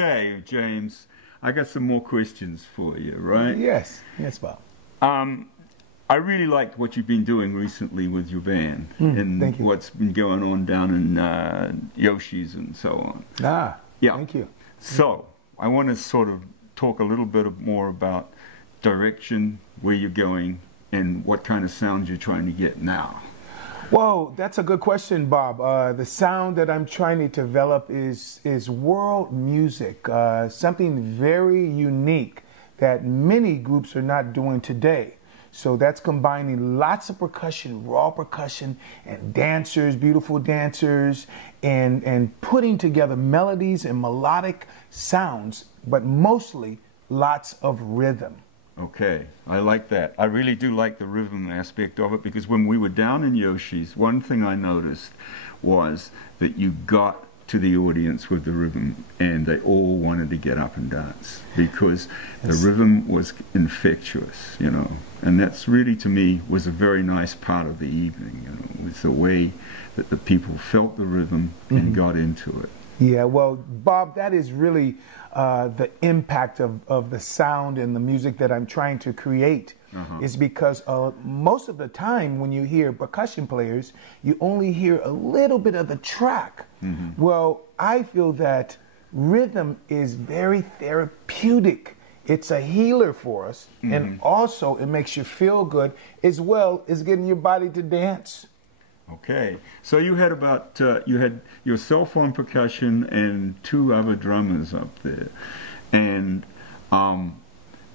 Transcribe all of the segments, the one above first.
Okay, James, I got some more questions for you, right? Yes, yes, Bob. I really liked what you've been doing recently with your band and thank you. what's been going on down in Yoshi's and so on. Yeah. Thank you. So I want to sort of talk a little bit more about direction, where you're going, and what kind of sound you're trying to get now. Whoa, that's a good question, Bob. The sound that I'm trying to develop is world music, something very unique that many groups are not doing today. So that's combining lots of percussion, raw percussion, and dancers, beautiful dancers, and putting together melodies and melodic sounds, but mostly lots of rhythm. Okay, I like that. I really do like the rhythm aspect of it, because when we were down in Yoshi's, one thing I noticed was that you got to the audience with the rhythm and they all wanted to get up and dance because the rhythm was infectious, you know. And that's really, to me, was a very nice part of the evening, you know, with the way that the people felt the rhythm and got into it. Yeah, well, Bob, that is really the impact of the sound and the music that I'm trying to create. Is because most of the time when you hear percussion players, you only hear a little bit of the track. Well, I feel that rhythm is very therapeutic. It's a healer for us, and also it makes you feel good as well as getting your body to dance. Okay, so you had about, you had yourself on percussion and two other drummers up there, and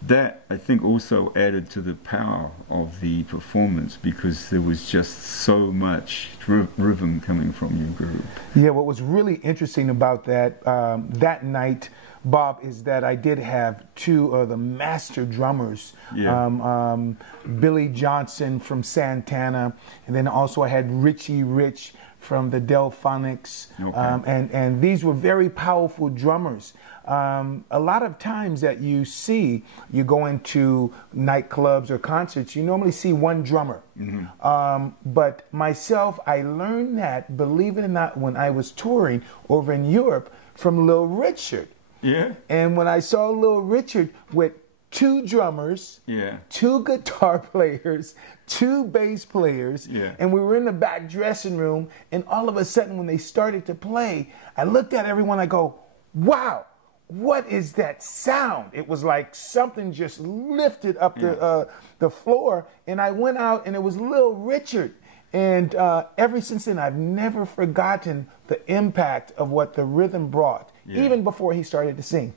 that, I think, also added to the power of the performance because there was just so much rhythm coming from your group. Yeah, what was really interesting about that that night, Bob, is that I did have two of the master drummers, Billy Johnson from Santana, and then also I had Richie Rich from the Delphonics, and these were very powerful drummers. A lot of times that you see, you go into nightclubs or concerts, you normally see one drummer. But myself, I learned that, believe it or not, when I was touring over in Europe from Little Richard. Yeah. And when I saw Little Richard with two drummers, two guitar players, two bass players, and we were in the back dressing room, and all of a sudden when they started to play, I looked at everyone, I go, wow, what is that sound? It was like something just lifted up the floor, and I went out and it was Little Richard. And ever since then, I've never forgotten the impact of what the rhythm brought, even before he started to sing.